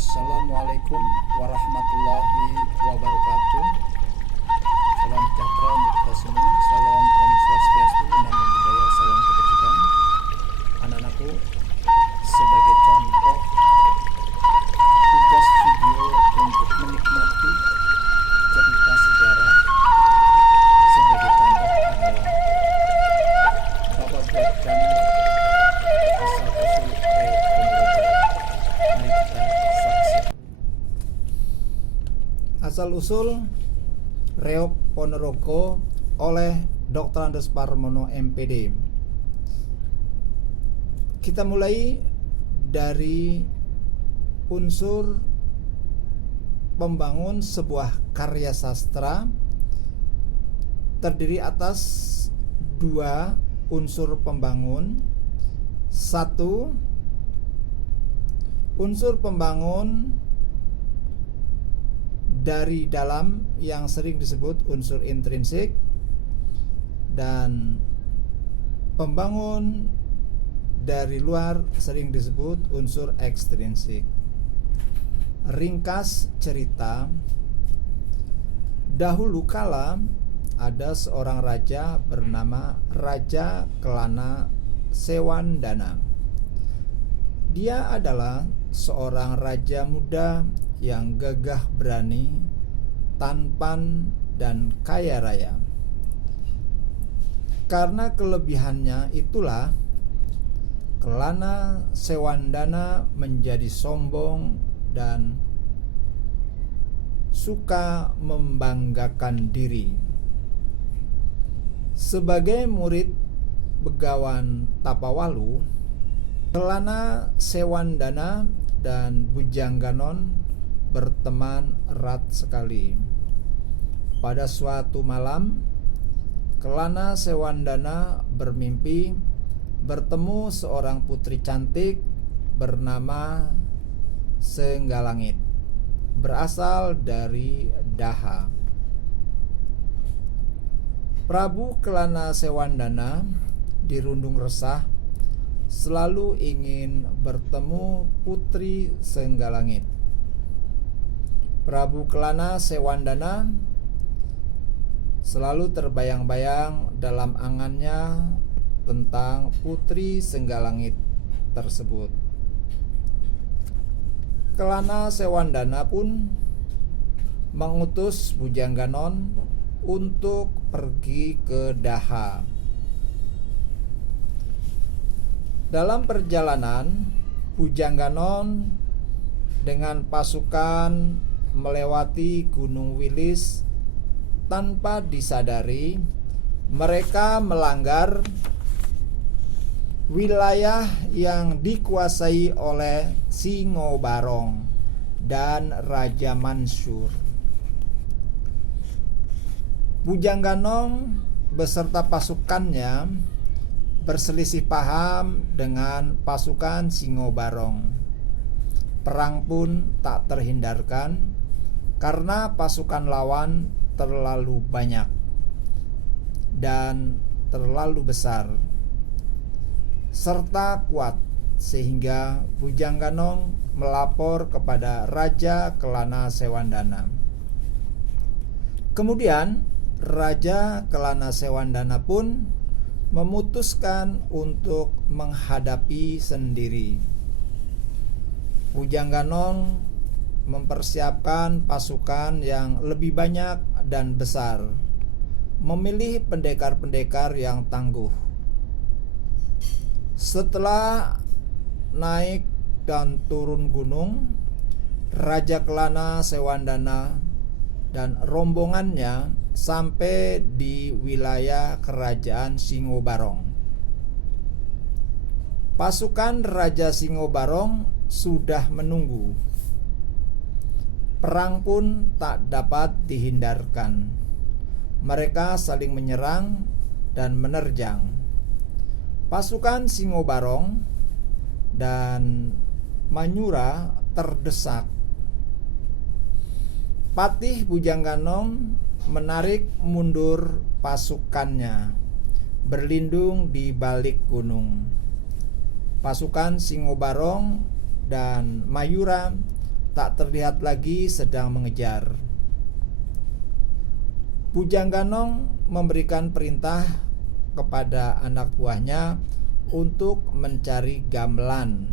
Assalamualaikum warahmatullahi wabarakatuh. Salam sejahtera untuk kita semua. Salam Om Swastiastu, Namo Buddhaya, salam kebajikan. Anak-anakku, sebagai contoh tugas video untuk menikmati cerita sejarah sebagai contoh adalah Bapak buatkan asal-usul Ponorogo. Mari kita saksikan. Asal-usul Reok Ponorogo oleh Dr. Andes Parmono MPD. Kita mulai dari unsur pembangun sebuah karya sastra terdiri atas dua unsur pembangun. Satu, unsur pembangun dari dalam yang sering disebut unsur intrinsik, dan pembangun dari luar sering disebut unsur ekstrinsik. Ringkas cerita, dahulu kala ada seorang raja bernama Raja Kelana Sewandana. Dia adalah seorang raja muda yang gagah berani, tampan, dan kaya raya. Karena kelebihannya itulah Kelana Sewandana menjadi sombong dan suka membanggakan diri. Sebagai murid Begawan Tapawalu, Kelana Sewandana dan Bujangganon berteman erat sekali. Pada suatu malam, Kelana Sewandana bermimpi bertemu seorang putri cantik bernama Senggalangit, berasal dari Daha. Prabu Kelana Sewandana dirundung resah, selalu ingin bertemu putri Senggalangit. Prabu Kelana Sewandana selalu terbayang-bayang dalam angannya tentang putri Senggalangit tersebut. Kelana Sewandana pun mengutus Bujangganon untuk pergi ke Daha. Dalam perjalanan, Bujangganon dengan pasukan melewati Gunung Wilis. Tanpa disadari, mereka melanggar wilayah yang dikuasai oleh Singobarong dan Raja Mansur. Bujangganon beserta pasukannya berselisih paham dengan pasukan Singobarong. Perang pun tak terhindarkan karena pasukan lawan terlalu banyak dan terlalu besar serta kuat, sehingga Bujangganon melapor kepada Raja Kelana Sewandana. Kemudian Raja Kelana Sewandana pun memutuskan untuk menghadapi sendiri. Bujangganon mempersiapkan pasukan yang lebih banyak dan besar, memilih pendekar-pendekar yang tangguh. Setelah naik dan turun gunung, Raja Kelana Sewandana dan rombongannya sampai di wilayah kerajaan Singobarong. Pasukan Raja Singobarong sudah menunggu. Perang pun tak dapat dihindarkan. Mereka saling menyerang dan menerjang. Pasukan Singobarong dan Manyura terdesak. Patih Bujangganon menarik mundur pasukannya, berlindung di balik gunung. Pasukan Singobarong dan Mayura tak terlihat lagi sedang mengejar. Pujangganong memberikan perintah kepada anak buahnya untuk mencari gamelan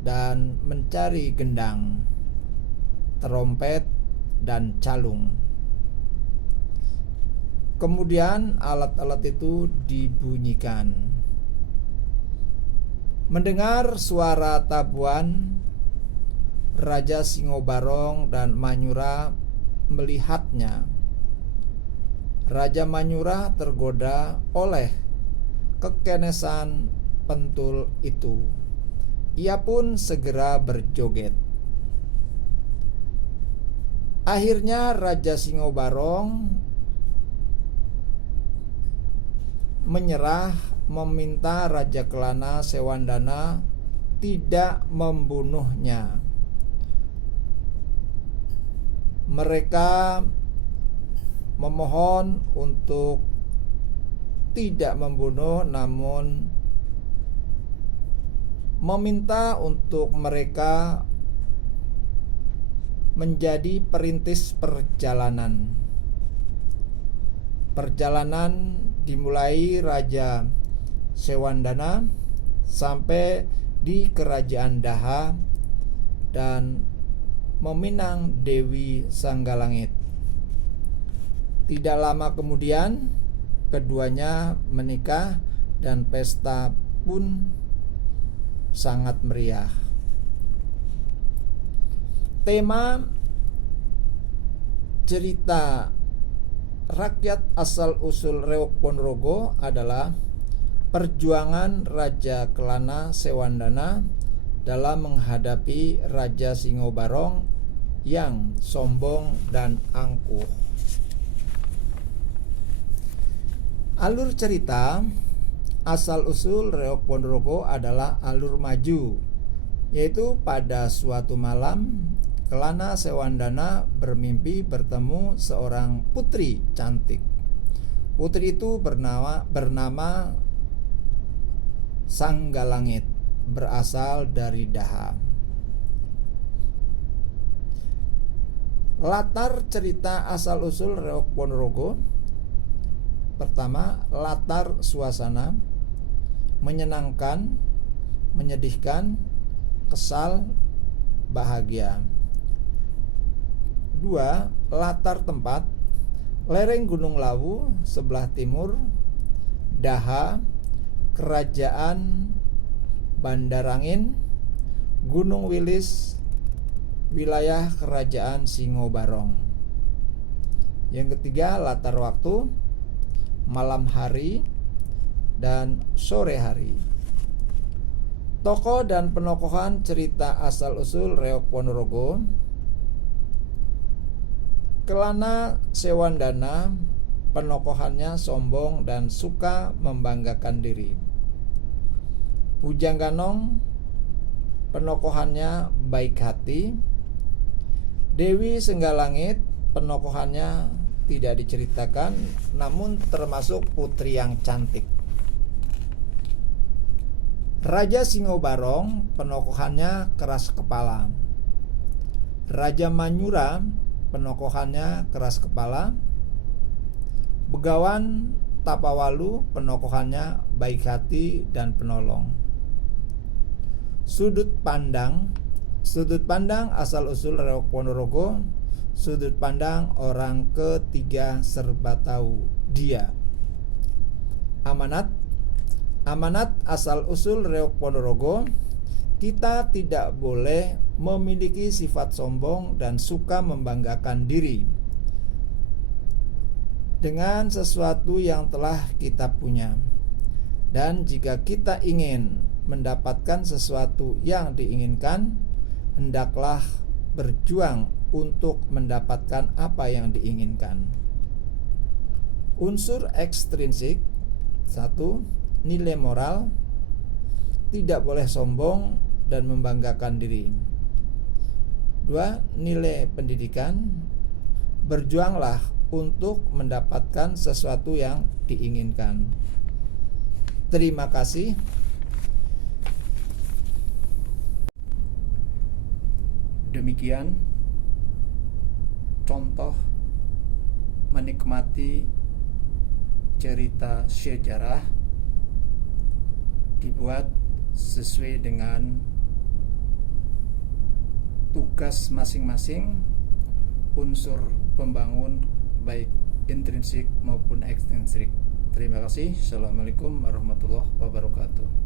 dan mencari gendang, terompet, dan calung. Kemudian alat-alat itu dibunyikan. Mendengar suara tabuhan, Raja Singobarong dan Manyura melihatnya. Raja Manyura tergoda oleh kekenesan pentul itu. Ia pun segera berjoget. Akhirnya Raja Singobarong menyerah, meminta Raja Kelana Sewandana tidak membunuhnya. Mereka memohon untuk tidak membunuh, namun meminta untuk mereka menjadi perintis perjalanan. Perjalanan dimulai Raja Sewandana sampai di kerajaan Daha dan meminang Dewi Sanggalangit. Tidak lama kemudian keduanya menikah dan pesta pun sangat meriah. Tema cerita rakyat asal-usul Reok Ponorogo adalah perjuangan Raja Kelana Sewandana dalam menghadapi Raja Singobarong yang sombong dan angkuh. Alur cerita asal-usul Reok Ponorogo adalah alur maju, yaitu pada suatu malam Kelana Sewandana bermimpi bertemu seorang putri cantik. Putri itu bernama Sanggalangit, berasal dari Daha. Latar cerita asal-usul Reok Ponorogo. Pertama, latar suasana menyenangkan, menyedihkan, kesal, bahagia. 2. Latar tempat lereng Gunung Lawu sebelah timur, Daha, Kerajaan Bandarangin, Gunung Wilis, wilayah Kerajaan Singobarong. Yang ketiga, latar waktu malam hari dan sore hari. Tokoh dan penokohan cerita asal-usul Reok Ponorogo. Kelana Sewandana, penokohannya sombong dan suka membanggakan diri. Pujangganong, penokohannya baik hati. Dewi Sanggalangit, penokohannya tidak diceritakan, namun termasuk putri yang cantik. Raja Singobarong, penokohannya keras kepala. Raja Manyura, penokohannya keras kepala. Begawan Tapawalu, penokohannya baik hati dan penolong. Sudut pandang asal-usul Reok Ponorogo. Sudut pandang orang ketiga serba tahu, dia. Amanat asal-usul Reok Ponorogo. Kita tidak boleh memiliki sifat sombong dan suka membanggakan diri dengan sesuatu yang telah kita punya. Dan jika kita ingin mendapatkan sesuatu yang diinginkan, hendaklah berjuang untuk mendapatkan apa yang diinginkan. Unsur ekstrinsik. 1. Nilai moral. Tidak boleh sombong dan membanggakan diri. 2. Nilai pendidikan. Berjuanglah untuk mendapatkan sesuatu yang diinginkan. Terima kasih. Demikian contoh menikmati cerita sejarah dibuat sesuai dengan tugas masing-masing unsur pembangun, baik intrinsik maupun ekstrinsik. Terima kasih. Assalamualaikum warahmatullahi wabarakatuh.